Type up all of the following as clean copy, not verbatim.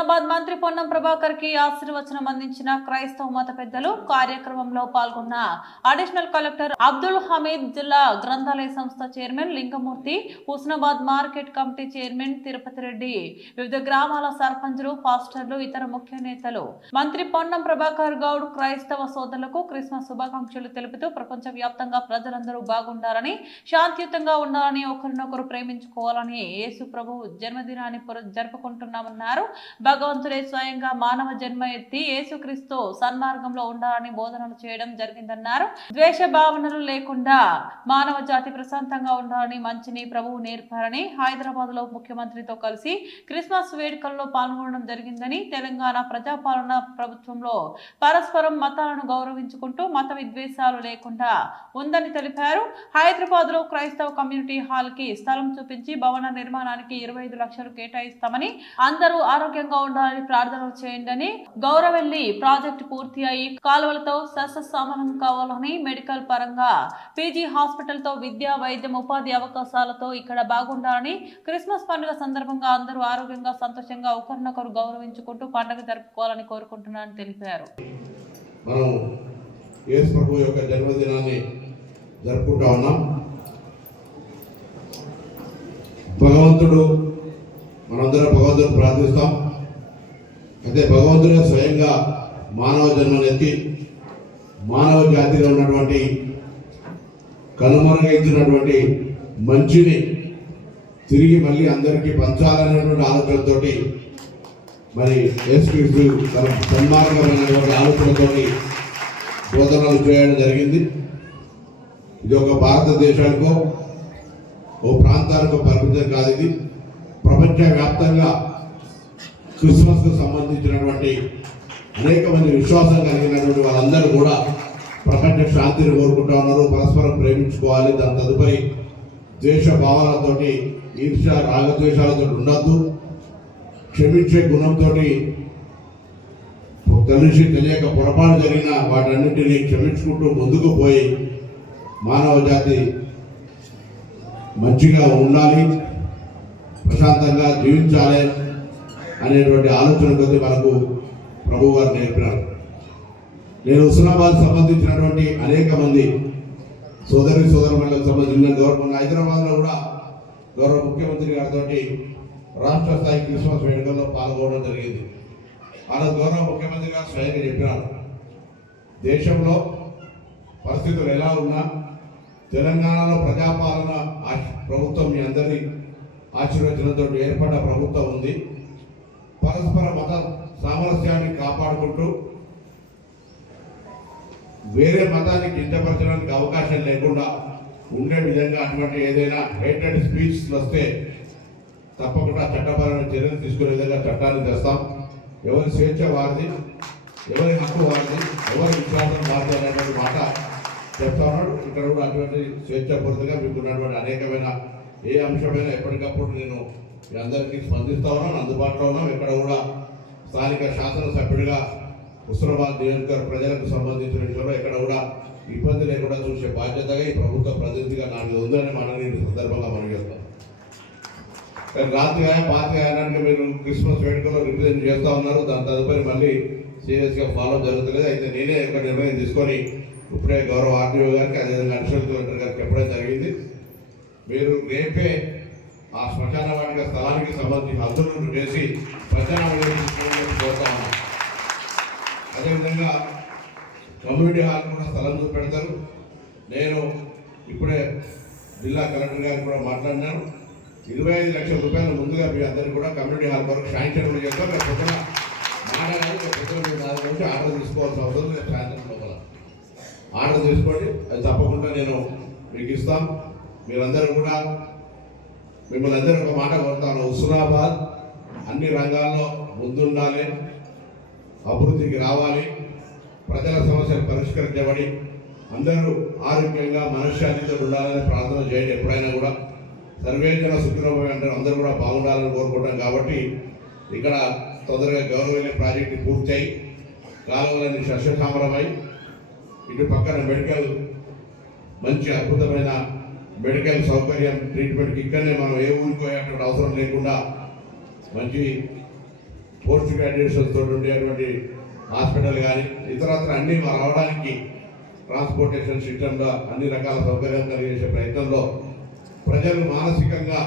హుస్నాబాద్ మంత్రి పొన్నం ప్రభాకర్ కి ఆశీర్వచనం అందించిన క్రైస్తవ మత పెద్దలు. కార్యక్రమంలో పాల్గొన్న అడిషనల్ కలెక్టర్ అబ్దుల్ హమీద్, జిల్లా గ్రంథాలయ సంస్థ chairman Lingamurthy, Husnabad market committee chairman Tirupati Reddy, వివిధ గ్రామాల సర్పంచులు, పాస్టర్లు, ఇతర ముఖ్య నేతలు. మంత్రి పొన్నం ప్రభాకర్ గౌడ్ క్రైస్తవ సోదరులకు క్రిస్మస్ శుభాకాంక్షలు తెలుపుతూ ప్రపంచ వ్యాప్తంగా ప్రజలందరూ బాగుండాలని, శాంతియుతంగా ఉండాలని, ఒకరినొకరు ప్రేమించుకోవాలని యేసు ప్రభు జన్మదినాన్ని జరుపుకుంటున్నామన్నారు. భగవంతుడే స్వయంగా మానవ జన్మ ఎత్తి యేసుక్రీస్తు సన్మార్గంలో ఉండాలని బోధనలు చేయడం జరిగిందన్నారు. ద్వేష భావనలు లేకుండా మానవ జాతి ప్రశాంతంగా ఉండాలని మంచిని ప్రభువు నేర్పారని, హైదరాబాద్ లో ముఖ్యమంత్రితో కలిసి క్రిస్మస్ వేడుకల్లో పాల్గొనడం జరిగిందని, తెలంగాణ ప్రజాపాలన ప్రభుత్వంలో పరస్పరం మతాలను గౌరవించుకుంటూ మత విద్వేషాలు లేకుండా ఉందని తెలిపారు. హైదరాబాద్ లో క్రైస్తవ కమ్యూనిటీ హాల్ కి స్థలం చూపించి భవన నిర్మాణానికి 25 లక్షలు కేటాయిస్తామని, అందరూ ఆరోగ్యంగా ఉండాలని ప్రార్థనలు చేయండి. గౌరవెల్లి ప్రాజెక్టు పూర్తి అయి కాలువలతో సస్యశ్యామలం కావాలని, మెడికల్ పరంగా పీజీ హాస్పిటల్ తో విద్యా, వైద్యం, ఉపాధి అవకాశాలతో ఇక్కడ బాగుండాలని, క్రిస్మస్ పండుగ సందర్భంగా అందరూ ఆరోగ్యంగా, సంతోషంగా ఒకరినొకరు గౌరవించుకుంటూ పండుగ జరుపుకోవాలని కోరుకుంటున్నానని తెలిపారు. మనం యేసు ప్రభు యొక్క జన్మదినాన్ని జరుపుకుంటా ఉన్నాం. భగవంతుడు మనందరం భగవంతుడు ప్రార్థిస్తాం. అయితే భగవంతుడే స్వయంగా మానవ జన్మనెత్తి మానవ జాతిలో ఉన్నటువంటి కనుమరుగైతున్నటువంటి మంచిని తిరిగి మళ్ళీ అందరికీ పంచాలనేటువంటి ఆలోచనతోటి మరి యేసుక్రీస్తు తన సన్మార్గమైనటువంటి ఆలోచనతోటి బోధనలు చేయడం జరిగింది. ఇది ఒక భారతదేశానికో ఓ ప్రాంతానికో పరిమితం కాదు. ఇది ప్రపంచవ్యాప్తంగా క్రిస్మస్కు సంబంధించినటువంటి అనేక మంది విశ్వాసం కలిగినటువంటి వాళ్ళందరూ కూడా ప్రపంచ శాంతిని కోరుకుంటా ఉన్నారు. పరస్పరం ప్రేమించుకోవాలి. దాని తదుపరి ద్వేష భావాలతోటి, ఈర్ష, రాగద్వేషాలతో ఉండద్దు. క్షమించే గుణంతో తెలిసి తెలియక పొరపాటు జరిగిన వాటన్నింటినీ క్షమించుకుంటూ ముందుకు పోయి మానవ జాతి మంచిగా ఉండాలి, ప్రశాంతంగా జీవించాలి అనేటువంటి ఆలోచన కొద్ది మనకు ప్రభు గారు నేర్పినారు. నేను హుస్నాబాద్ సంబంధించినటువంటి అనేక మంది సోదరులకు సంబంధించిన గవర్నమెంట్ హైదరాబాద్లో కూడా గౌరవ ముఖ్యమంత్రి గారితో రాష్ట్ర స్థాయి క్రిస్మస్ వేడుకల్లో పాల్గొనడం జరిగింది. మన గౌరవ ముఖ్యమంత్రి గారు స్వయంగా చెప్పినారు, దేశంలో పరిస్థితులు ఎలా ఉన్నా తెలంగాణలో ప్రజాపాలన ప్రభుత్వం మీ అందరి ఆశీర్వచనంతో ఏర్పడ్డ ప్రభుత్వం ఉంది. పరస్పర మత సామరస్యాన్ని కాపాడుకుంటూ వేరే మతాన్ని కించపరచడానికి అవకాశం లేకుండా ఉండే విధంగా అటువంటి ఏదైనా హేటెడ్ స్పీచ్ వస్తే తప్పకుండా చట్టపరమైన చర్యలు తీసుకునే విధంగా చట్టాన్ని తెస్తాం. ఎవరి స్వేచ్ఛ వారిది, ఎవరి హక్కు వారిది, ఎవరి విశ్వాసం వారిది అనేటువంటి మాట చెప్తా ఉన్నాడు. ఇక్కడ కూడా అటువంటి స్వేచ్ఛాపూరితంగా మీకు ఉన్నటువంటి అనేకమైన ఏ అంశమైనా ఎప్పటికప్పుడు నేను మీ అందరికీ స్పందిస్తూ ఉన్నాను, అందుబాటులో ఉన్నాం. ఇక్కడ కూడా స్థానిక శాసనసభ్యుడిగా హుస్నాబాద్ నియోజకవర్గ ప్రజలకు సంబంధించిన విషయంలో ఎక్కడ కూడా ఇబ్బంది లేకుండా చూసే బాధ్యతగా ఈ ప్రభుత్వ ప్రతినిధిగా నా మీద ఉందని మనని సందర్భంగా మనం చెప్తాం. కానీ రాత్రిగా పాతిగాయనానికి మీరు క్రిస్మస్ వేడుకలో రిప్రజెంట్ చేస్తూ ఉన్నారు. దాని తదుపరి మళ్ళీ సీరియస్గా ఫాలో జరుగుతలేదు. అయితే నేనే ఒక నిర్ణయం తీసుకొని ఇప్పుడే గౌరవ ఆర్టీఓ గారికి, అదేవిధంగా అడిషనల్ కలెక్టర్ గారికి చెప్పడం జరిగింది. మీరు రేపే ఆ శ్మశాన వాటిక స్థలానికి సంబంధించిన హద్దులను చేసి శ్మశాన పోతా ఉన్నాం. అదేవిధంగా కమ్యూనిటీ హాల్ కూడా స్థలం చూపెడతారు. నేను ఇప్పుడే జిల్లా కలెక్టర్ గారికి కూడా మాట్లాడినాను. 25 లక్షల రూపాయలు ముందుగా మీ అందరికీ కూడా కమ్యూనిటీ హాల్ వరకు శాంక్షన్ కూడా చేస్తాం. పొద్దున మాట్లాడాలి, ఆర్డర్ తీసుకోవాల్సిన అవసరం లేదు. సాయంత్రం లోపల ఆర్డర్ తీసుకోండి, అది తప్పకుండా నేను మీకు ఇస్తాం. మీరందరూ కూడా మిమ్మల్ని అందరూ ఒక మాట కోరుతాను, హుస్నాబాద్ అన్ని రంగాల్లో ముందుండాలి, అభివృద్ధికి రావాలి, ప్రజల సమస్యలు పరిష్కరించబడి అందరూ ఆరోగ్యంగా మనశ్శాంతితో ఉండాలని ప్రార్థన చేయండి. ఎప్పుడైనా కూడా సర్వేజన సుఖినోభవి అంటే అందరూ కూడా బాగుండాలని కోరుకుంటాం. కాబట్టి ఇక్కడ తొందరగా గౌరవెల్లి ప్రాజెక్టు పూర్తయి కాలువలన్నీ సస్యశ్యామలమై ఇటు పక్కన మెడికల్ మంచి అద్భుతమైన మెడికల్ సౌకర్యం, ట్రీట్మెంట్కి ఇక్కడనే మనం ఏ ఊరికి పోయేటువంటి అవసరం లేకుండా మంచి పోస్ట్ గ్రాడ్యుయేషన్స్ తోటి ఉండేటువంటి హాస్పిటల్ కానీ ఇతరత్ర అన్ని రావడానికి ట్రాన్స్పోర్టేషన్ సిస్టంలో అన్ని రకాల సౌకర్యాలు కలిగేసే ప్రయత్నంలో ప్రజలు మానసికంగా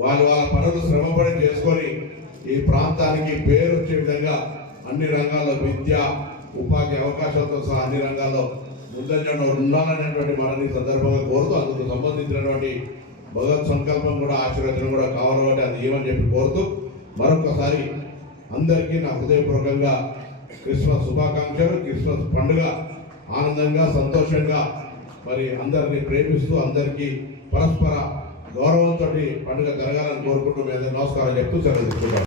వాళ్ళ పనులు శ్రమపడి చేసుకొని ఈ ప్రాంతానికి పేరు వచ్చే విధంగా అన్ని రంగాల్లో విద్య ఉపాధి అవకాశాలతో సహా అన్ని రంగాల్లో ముందంజలో ఉండాలనేటువంటి మనని సందర్భంగా కోరుతూ అందుకు సంబంధించినటువంటి భగవత్ సంకల్పం కూడా ఆశీర్వచనం కూడా కావాలంటే అది ఏమని చెప్పి కోరుతూ మరొకసారి అందరికీ నా హృదయపూర్వకంగా క్రిస్మస్ శుభాకాంక్షలు. క్రిస్మస్ పండుగ ఆనందంగా సంతోషంగా మరి అందరినీ ప్రేమిస్తూ అందరికీ పరస్పర గౌరవంతో పండుగ జరగాలని కోరుకుంటూ మీద నమస్కారం చెప్తూ సెలవు తీసుకుంటాం.